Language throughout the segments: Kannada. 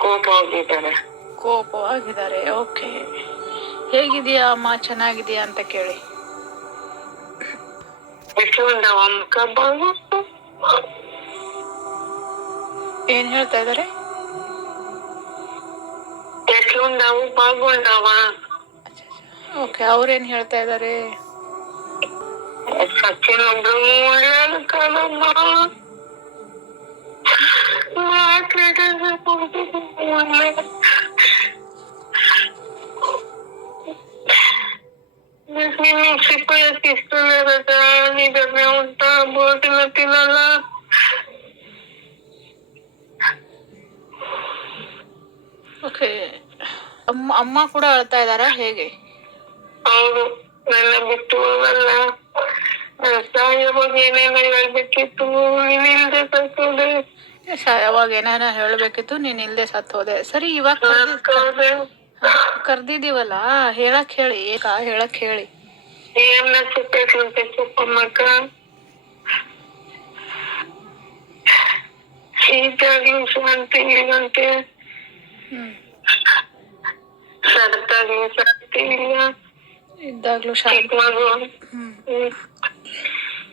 ಕೋಪವಾಗಿದ್ದಾರೆ. ಕೋಪವಾಗಿದ್ದಾರೆ ಓಕೆ. ಹೇಗಿದೆಯಾ ಅಮ್ಮ? ಚೆನ್ನಾಗಿದೆಯಾ ಅಂತ ಕೇಳಿ. ಏನ್ ಹೇಳ್ತಾ ಇದಾರೆ ಓಕೆ ಅವ್ರೇನ್ ಹೇಳ್ತಾ ಇದ್ದಾರೆ? ಸಚಿನ್ जिसने मुझसे कोई किस्त ने बताया नहीं करने उठा बहुत लती लाला ಓಕೆ ಅಮ್ಮ ಅಮ್ಮ ಕೂಡ ಅಳ್ತಾ ಇದಾರ ಹೇಗೆ ಹೌದು ನನ್ನ ಬಿಟ್ಟು ಹೋಗಲ್ಲ ನನ್ನ ತಾಯಿಯ ಬಗ್ಗೆ ಏನೇನು ಹೇಳ್ಬೇಕಿತ್ತು ನೀನಿಲ್ದೆ ಕಲ್ತಿದ್ದೆ ಅವಾಗ ಏನಾರ ಹೇಳ್ಬೇಕಿತ್ತು ನೀನ್ ಇಲ್ದೆ ಸತ್ ಹೋದೆ ಸರಿ ಇವಾಗ ಕರ್ದಿ- ಕಳ್ಕೊಂಡೆ ಕರ್ದಿದೀವಲ್ಲ ಹೇಳಕ್ ಹೇಳಿ ಏಕ? ಹೇಳಕ್ ಹೇಳಿ. ಏನ ಚುಪ್ಪೈತೆ ಚುಪ್ಪಮ್ಮಕ್ಕ ಶೀತಾಗ್ಲೂ ಶಾಂತಿ ಇಲ್ಲಂತೆ ಹ್ಮ್. ಸರತಾಗ್ಲೂ ಶಾಂತಿ ಇಲ್ಲ? ಇದ್ದಾಗ್ಲೂ ಶಾಂತಿ ಚಿಕ್ಕ ಮಗು ಹ್ಮ್. ಹ್ಮ್.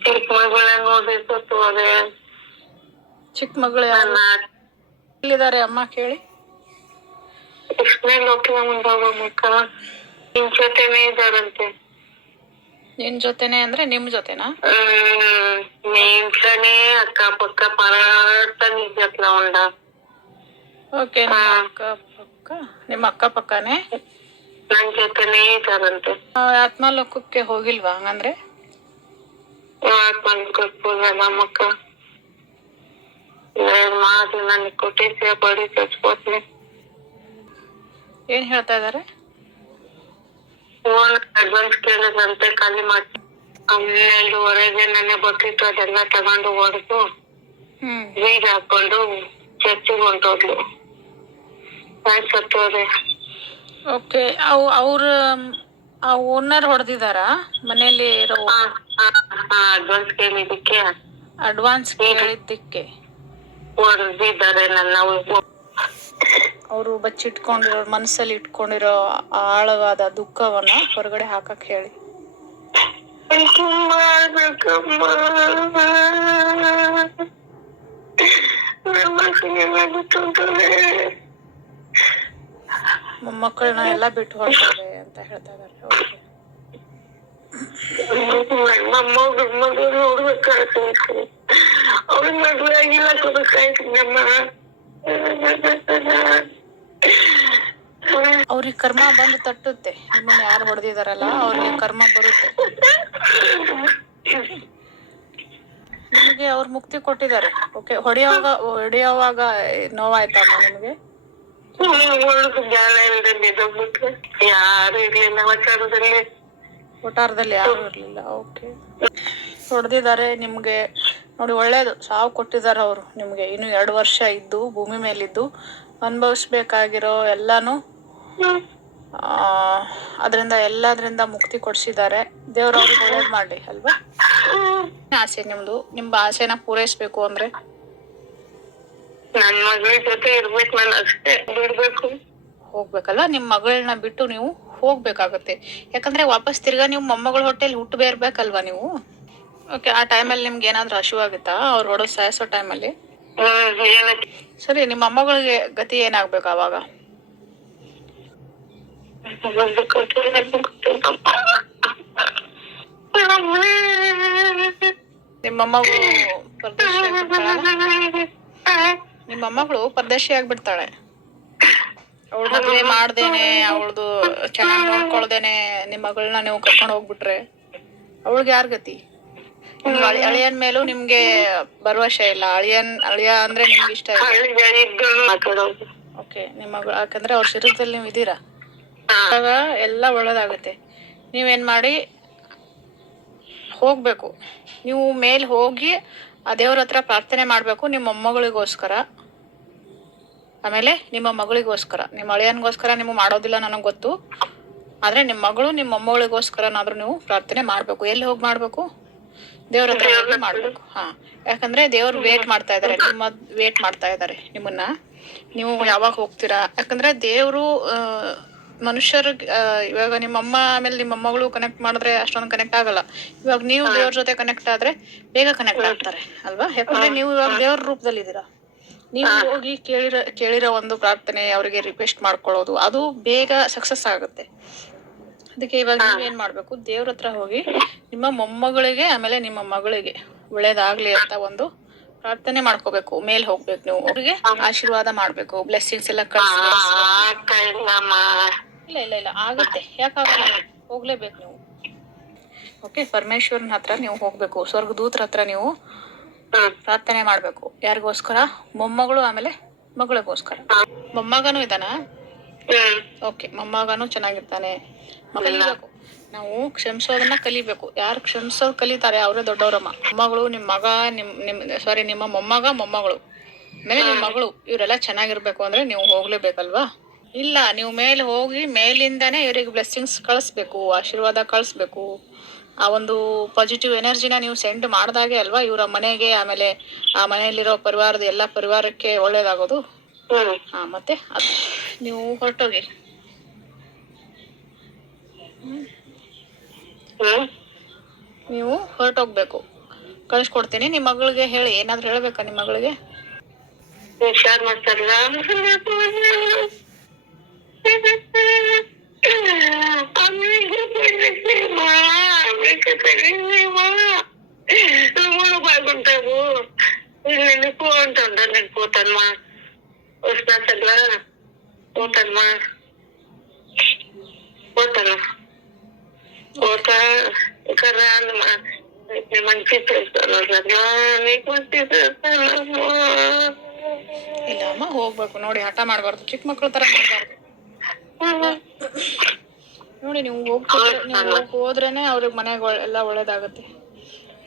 ಚಿಕ್ಕ ಮಗಳ ನೋಡಿ ಸತ್ತು ಹೋದೆ ಚಿಕ್ಕ ಮಗಳು ಎಲ್ಲಿದ್ದಾರೆ ಅಮ್ಮ ಕೇಳಿ. ನಿನ್ ಜೊತೆನೇ ಇದಾರಂತೆ ನಿನ್ ಜೊತೆನೆ ಅಂದ್ರೆ ನಿಮ್ ಜೊತೆನಾ? ನಿಂತನೇ ಅಕ್ಕ ಪಕ್ಕ ಪರಾಡ್ತಾನೆ ಇದ್ದತ್ಲ ಅವಳ ಓಕೆ ನಾ ಅಕ್ಕ ಪಕ್ಕ? ನಿಮ್ಮ ಅಕ್ಕ ಪಕ್ಕನೇ? ನನ್ ಜೊತೆನೇ ಇದಾರಂತೆ ಆತ್ಮಾಲೋಕಕ್ಕೆ ಹೋಗಿಲ್ವಾ ಹಂಗಂದ್ರೆ? ಆತ್ಮಾಲೋಕಕ್ಕೆ ಹೋಗಲ್ಲ ಅಮ್ಮಕ್ಕ ಎರಡು ಮಾತು ನನಗೆ ಕೊಟ್ಟಿದ್ದೆ ಬಡಿ ಚಚ್ಕೋತೀನಿ ಏನ್ ಹೇಳ್ತಾ ಇದಾರೆ? ಫೋನ್ ಅಡ್ವಾನ್ಸ್ ಕೇಳಿದಂತೆ ಖಾಲಿ ಮಾಡಿ ಹನ್ನೆರಡುವರೆಗೆ ನನ್ನ ಬರ್ತಿತ್ತು ಅದೆಲ್ಲ ತಗೊಂಡು ಹೊಡೆದು ಹ್ಮ್. ಬೀಗ ಹಾಕೊಂಡು ಚರ್ಚಿಗೆ ಹೊಂಟೋದ್ಲು. ಆಯ್ತು ಸತ್ತೋದೆ. ಓಕೆ ಅವು ಅವ್ರ ಆ ಓನರ್ ಹೊಡೆದಿದಾರ ಮನೇಲಿ ಇರೋ ಅಡ್ವಾನ್ಸ್ ಕೇಳಿದ್ದಕ್ಕೆ. ಅಡ್ವಾನ್ಸ್ ಕೇಳಿದ್ದಕ್ಕೆ. ಹೊಡೆದಿದ್ದಾರೆ ನನ್ನ ಅವರು ಬಚ್ಚಿಟ್ಕೊಂಡಿರೋ ಮನಸ್ಸಲ್ಲಿ ಇಟ್ಕೊಂಡಿರೋ ಆಳವಾದ ದುಃಖವನ್ನ ಹೊರಗಡೆ ಹಾಕಕ್ ಹೇಳಿ. ಮೊಮ್ಮಕ್ಕಳನ್ನ ಎಲ್ಲ ಬಿಟ್ಟು ಹೊರಟವೆ ಅಂತ ಹೇಳ್ತಾ ಇದಾರೆ ಮಗ ನೋಡ್ಬೇಕಾಗ್ತೈತಿ ಅವ್ರಿಗೆ ಮದ್ವೆ ಆಗಿಲ್ಲ ಕೊಡಕ್ಕಾಯ್ತಿನಮ್ಮ ಅವ್ರಿಗೆ ಕರ್ಮ ಬಂದು ತಟ್ಟುತ್ತೆ. ನಿಮ್ಮನ್ನ ಯಾರು ಹೊಡೆದಿದಾರಲ್ಲ ಅವ್ರಿಗೆ ಕರ್ಮ ಬರುತ್ತೆ. ನಿಮಗೆ ಅವ್ರು ಮುಕ್ತಿ ಕೊಟ್ಟಿದ್ದಾರೆ. ಓಕೆ ಹೊಡೆಯುವಾಗ ಹೊಡೆಯುವಾಗ ನೋವಾಯ್ತಮ್ಮ ನಿಮಗೆ? ಯಾರು ಇರ್ಲಿಲ್ಲ ಯಾರು ಇರ್ಲಿಲ್ಲ ಓಕೆ ಹೊಡೆದಿದ್ದಾರೆ ನಿಮ್ಗೆ. ನೋಡಿ ಒಳ್ಳೇದು. ಸಾವು ಕೊಟ್ಟಿದ್ದಾರೆ ಅವರು. ನಿಮ್ಗೆ ಇನ್ನು ಎರಡು ವರ್ಷ ಇದ್ದು ಭೂಮಿ ಮೇಲಿದ್ದು. ಅನುಭವಿಸ್ಬೇಕಾಗಿರೋ ಎಲ್ಲಾನು ಆ, ಅದರಿಂದ ಎಲ್ಲಾದ್ರಿಂದ ಮುಕ್ತಿ ಕೊಡ್ಸಿದ್ದಾರೆ. ದೇವ್ರ ಅವ್ರಿಗೆ ಒಳ್ಳೇದ್ ಮಾಡ್ಲಿ ಅಲ್ವಾ? ಆಸೆ ನಿಮ್ದು. ನಿಮ್ ಆಸೆನ ಪೂರೈಸ್ಬೇಕು ಅಂದ್ರೆ. ನನ್ ಮಗಳ ಜೊತೆ ಇರ್ಬೇಕು ನಾನು ಅಷ್ಟೇ. ಬಿಡ್ಬೇಕು. ಹೋಗ್ಬೇಕಲ್ವಾ? ನಿಮ್ ಮಗಳನ್ನ ಬಿಟ್ಟು ನೀವು ಹೋಗ್ಬೇಕಾಗತ್ತೆ. ಯಾಕಂದ್ರೆ ವಾಪಸ್ ತಿರ್ಗಾ ನೀವು ಮೊಮ್ಮಗಳ ಹೊಟ್ಟೆಲಿ ಹುಟ್ಟು ಬೇರ್ಬೇಕಲ್ವಾ ನೀವು? ಓಕೆ ಆ ಟೈಮಲ್ಲಿ ನಿಮ್ಗೆ ಏನಾದ್ರೂ ಹಶುವಾಗುತ್ತಾ ಅವ್ರು ಹೊಡೋ ಸಾಯಿಸೋ ಟೈಮಲ್ಲಿ ಸರಿ ನಿಮ್ಮ ಅಮ್ಮಗಳಿಗೆ ಗತಿ ಏನಾಗ್ಬೇಕು ಅವಾಗ ನಿಮ್ಮಮ್ಮಗಳು ಕೊಟ್ಟರೆ ನಿಮ್ಮ ಮೊಮ್ಮಗಳು ಪರದೇಶಿ ಆಗ್ಬಿಡ್ತಾಳೆ? ಅವಳ ಮದ್ವೆ ಮಾಡ್ದೇನೆ ಅವಳದು ಚೆನ್ನಾಗಿ ನೋಡ್ಕೊಳ್ದೇನೆ ನಿಮ್ಮ ಮಗಳನ್ನ ನೀವು ಕರ್ಕೊಂಡು ಹೋಗ್ಬಿಟ್ರೆ ಅವಳಿಗೆ ಯಾರ್ ಗತಿ? ಅಳಿಯನ್ ಮೇಲೂ ನಿಮ್ಗೆ ಭರವಸೆ ಇಲ್ಲ. ಅಳಿಯನ್, ಅಳಿಯ ಅಂದ್ರೆ ನಿಮ್ಗೆ ಇಷ್ಟ ಓಕೆ ನಿಮ್ಮ ಯಾಕಂದ್ರೆ ಅವ್ರ ಶರೀರದಲ್ಲಿ ನೀವು ಇದೀರಾ ಹಾ. ಆಗ ಎಲ್ಲ ಒಳ್ಳೇದಾಗುತ್ತೆ. ನೀವೇನ್ ಮಾಡಿ, ಹೋಗ್ಬೇಕು. ನೀವು ಮೇಲ್ ಹೋಗಿ ಆ ದೇವ್ರ ಹತ್ರ ಪ್ರಾರ್ಥನೆ ಮಾಡ್ಬೇಕು ನಿಮ್ಮ ಮೊಮ್ಮಗಳಿಗೋಸ್ಕರ. ಆಮೇಲೆ ನಿಮ್ಮ ಮಗಳಿಗೋಸ್ಕರ. ನಿಮ್ಮ ಅಳಿಯನ್ಗೋಸ್ಕರ ನೀವು ಮಾಡೋದಿಲ್ಲ ನನಗೆ ಗೊತ್ತು. ಆದ್ರೆ ನಿಮ್ಮ ಮಗಳು ನಿಮ್ಮ ಮೊಮ್ಮಗಳಿಗೋಸ್ಕರನಾದ್ರೂ ನೀವು ಪ್ರಾರ್ಥನೆ ಮಾಡ್ಬೇಕು. ಎಲ್ಲಿ ಹೋಗಿ ಮಾಡ್ಬೇಕು? ದೇವ್ರ ಹತ್ರ ಹೋಗಿ ಮಾಡ್ಬೇಕು. ಹಾ. ಯಾಕಂದ್ರೆ ದೇವ್ರು ವೇಟ್ ಮಾಡ್ತಾ ಇದಾರೆ. ನಿಮ್ಮ ವೇಟ್ ಮಾಡ್ತಾ ಇದಾರೆ ನಿಮ್ಮನ್ನ. ನೀವು ಯಾವಾಗ ಹೋಗ್ತೀರಾ? ಯಾಕಂದ್ರೆ ದೇವ್ರು ಮನುಷ್ಯರ್ ಇವಾಗ ನಿಮ್ಮ ಅಮ್ಮ ಆಮೇಲೆ ನಿಮ್ಮ ಮೊಮ್ಮಗಳು ಕನೆಕ್ಟ್ ಮಾಡಿದ್ರೆ ಅಷ್ಟೊಂದು ಕನೆಕ್ಟ್ ಆಗಲ್ಲ. ಇವಾಗ ನೀವು ದೇವ್ರ ಜೊತೆ ಕನೆಕ್ಟ್ ಆದ್ರೆ ಬೇಗ ಕನೆಕ್ಟ್ ಆಗ್ತಾರೆ ಅಲ್ವಾ? ಯಾಕಂದ್ರೆ ನೀವು ಇವಾಗ ದೇವ್ರ ರೂಪದಲ್ಲಿ ಇದ್ದೀರಾ ನೀವು ಹೋಗಿ ಕೇಳಿರೋ ಕೇಳಿರೋ ಒಂದು ಪ್ರಾರ್ಥನೆ ಅವರಿಗೆ ರಿಕ್ವೆಸ್ಟ್ ಮಾಡ್ಕೊಳ್ಳೋದು ಅದು ಬೇಗ ಸಕ್ಸಸ್ ಆಗುತ್ತೆ. ಅದಕ್ಕೆ ಇವಾಗ ನೀವ್ ಏನ್ ಮಾಡ್ಬೇಕು? ದೇವ್ರ ಹತ್ರ ಹೋಗಿ ನಿಮ್ಮ ಮೊಮ್ಮಗಳಿಗೆ ಆಮೇಲೆ ನಿಮ್ಮ ಮಗಳಿಗೆ ಒಳ್ಳೇದಾಗ್ಲಿ ಅಂತ ಒಂದು ಪ್ರಾರ್ಥನೆ ಮಾಡ್ಕೋಬೇಕು. ಮೇಲ್ ಹೋಗ್ಬೇಕು ನೀವು. ಅವ್ರಿಗೆ ಆಶೀರ್ವಾದ ಮಾಡ್ಬೇಕು. ಬ್ಲೆಸ್ಸಿಂಗ್ಸ್ ಎಲ್ಲ ಕಳ್ಸಿ. ಇಲ್ಲ ಇಲ್ಲ ಇಲ್ಲ. ಆಗುತ್ತೆ. ಯಾಕಾಗಲ್ಲ ಹೋಗ್ಲೇಬೇಕು ನೀವು. ಓಕೆ ಪರಮೇಶ್ವರನ ಹತ್ರ ನೀವು ಹೋಗ್ಬೇಕು. ಸ್ವರ್ಗದೂತರ ಹತ್ರ ನೀವು ಪ್ರಾರ್ಥನೆ ಮಾಡ್ಬೇಕು. ಯಾರಿಗೋಸ್ಕರ? ಮೊಮ್ಮಗಳು ಆಮೇಲೆ ಮಗಳಿಗೋಸ್ಕರ. ಮೊಮ್ಮಗನೂ ಇದಾನ ಓಕೆ ಮೊಮ್ಮಗನು ಚೆನ್ನಾಗಿರ್ತಾನೆ. ಕಲಿಬೇಕು ನಾವು ಕ್ಷಮಿಸೋದನ್ನ ಕಲಿಬೇಕು. ಯಾರು ಕ್ಷಮಿಸೋದ್ ಕಲಿತಾರೆ ಅವರೇ ದೊಡ್ಡವರಮ್ಮ. ಮೊಮ್ಮಗಳು ನಿಮ್ ಮಗ ನಿಮ್ ನಿಮ್ ಸಾರಿ ನಿಮ್ಮ ಮೊಮ್ಮಗ ಮೊಮ್ಮಗಳು. ಮೇಲೆ ನಿಮ್ ಮಗಳು ಇವರೆಲ್ಲ ಚೆನ್ನಾಗಿರ್ಬೇಕು ಅಂದ್ರೆ ನೀವು ಹೋಗ್ಲೇಬೇಕಲ್ವಾ? ಇಲ್ಲ ನೀವು ಮೇಲೆ ಹೋಗಿ ಮೇಲಿಂದಾನೇ ಇವರಿಗೆ ಬ್ಲೆಸ್ಸಿಂಗ್ಸ್ ಕಳಿಸ್ಬೇಕು ಆಶೀರ್ವಾದ ಕಳಿಸ್ಬೇಕು. ಆ ಒಂದು ಪಾಸಿಟಿವ್ ಎನರ್ಜಿನ ನೀವು ಸೆಂಡ್ ಮಾಡ್ದಾಗೆ ಅಲ್ವಾ ಇವರ ಮನೆಗೆ ಆಮೇಲೆ ಆ ಮನೆಯಲ್ಲಿರೋ ಪರಿವಾರದ ಎಲ್ಲ ಪರಿವಾರಕ್ಕೆ ಒಳ್ಳೇದಾಗೋದು? ಹಾ ಮತ್ತೆ ಅದ್- ನೀವು ಹೊರಟೋಗಿ ಹ್ಮ್ ನೀವು ಹೊರಟೋಗ್ಬೇಕು ಕಳಿಸ್ಕೊಡ್ತೀನಿ ನಿಮ್ಮ ಮಗಳಿಗೆ ಹೇಳಿ ಏನಾದ್ರು ಹೇಳ್ಬೇಕಾ ನಿಮ್ಮ ಮಗಳಿಗೆ ಹುಷಾರ್ ಮಾಡ್ತಾರಲ್ಲ బాగుంటావు నేను పోంటుందా నేను పోతానమ్మా వస్తా más. Me ಇಲ್ಲ ಅಮ್ಮ ಹೋಗ್ಬೇಕು ನೋಡಿ ಹಠ ಮಾಡ್ಬಾರ್ದು ಚಿಕ್ಕ ಮಕ್ಳು ತರ ನೋಡಿ ನೀವು ಹೋಗ್ತಿದ್ರೆ ನೀವು ಹೋದ್ರೇನೆ ಅವ್ರಿಗೆ ಮನೆಗೆ ಎಲ್ಲ ಒಳ್ಳೇದಾಗತ್ತೆ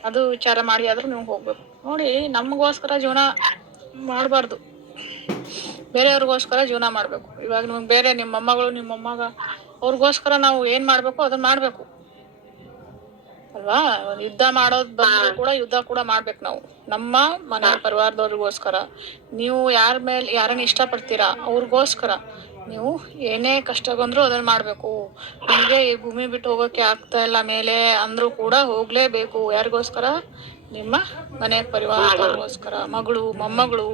ಅದು ವಿಚಾರ ಮಾಡಿ ಆದ್ರೂ ನೀವು ಹೋಗ್ಬೇಕು ನೋಡಿ ನಮಗೋಸ್ಕರ ಜೀವನ ಮಾಡಬಾರ್ದು ಬೇರೆಯವ್ರಿಗೋಸ್ಕರ ಜೀವನ ಮಾಡಬೇಕು. ಇವಾಗ ನಿಮ್ಗೆ ಬೇರೆ ನಿಮ್ಮ ಮೊಮ್ಮಗಳು ನಿಮ್ಮ ಮೊಮ್ಮಗ ಅವ್ರಿಗೋಸ್ಕರ ನಾವು ಏನ್ ಮಾಡ್ಬೇಕು ಅದನ್ನ ಮಾಡ್ಬೇಕು. ಅಲ್ವಾ? ಯುದ್ಧ ಮಾಡೋದ್ ಬಂದ್ರೆ ಕೂಡ ಯುದ್ಧ ಕೂಡ ಮಾಡ್ಬೇಕು ನಾವು. ನಮ್ಮ ಮನೆ ಪರಿವಾರದವ್ರಿಗೋಸ್ಕರ. ನೀವು ಯಾರ ಮೇಲೆ ಯಾರನ್ನ ಇಷ್ಟಪಡ್ತೀರಾ ಅವ್ರಿಗೋಸ್ಕರ ನೀವು ಏನೇ ಕಷ್ಟ ಬಂದ್ರು ಅದನ್ನ ಮಾಡ್ಬೇಕು. ನಿಮ್ಗೆ ಈ ಭೂಮಿ ಬಿಟ್ಟು ಹೋಗೋಕೆ ಆಗ್ತಾ ಇಲ್ಲ ಮೇಲೆ ಅಂದ್ರೂ ಕೂಡ ಹೋಗ್ಲೇಬೇಕು. ಯಾರಿಗೋಸ್ಕರ? ನಿಮ್ಮ ಮನೆ ಪರಿವಾರದವ್ರಿಗೋಸ್ಕರ. ಮಗಳು ಮೊಮ್ಮಗಳು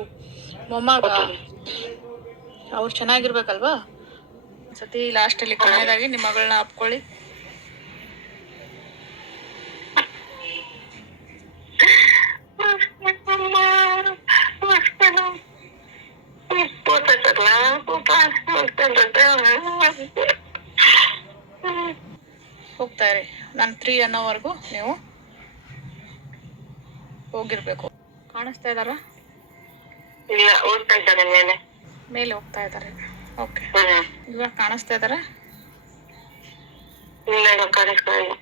ಮೊಮ್ಮಗ. ಅವ್ರು ಚೆನ್ನಾಗಿರ್ಬೇಕಲ್ವಾ? ಸತಿ ಲಾಸ್ಟಲ್ಲಿ ಕೊನೆಯದಾಗಿ ನಿಮ್ಮ ಮಗಳನ್ನ ಅಪ್ಕೊಳ್ಳಿ ಹೋಗ್ತಾರೆ ನಾನು ತ್ರೀ ಅನ್ನೋವರೆಗೂ ನೀವು ಹೋಗಿರ್ಬೇಕು. ಕಾಣಿಸ್ತಾ ಇದಾರಾ? ಇಲ್ಲ ಓದ್ತಾ ಇದ್ದಾರೆ ಮೇಲೆ ಮೇಲೆ ಹೋಗ್ತಾ ಇದ್ದಾರೆ. ಓಕೆ ಇವಾಗ ಕಾಣಿಸ್ತಾ ಇದಾರೆ ಇಲ್ಲ ಕಾಣಿಸ್ತಾ ಇಲ್ಲ.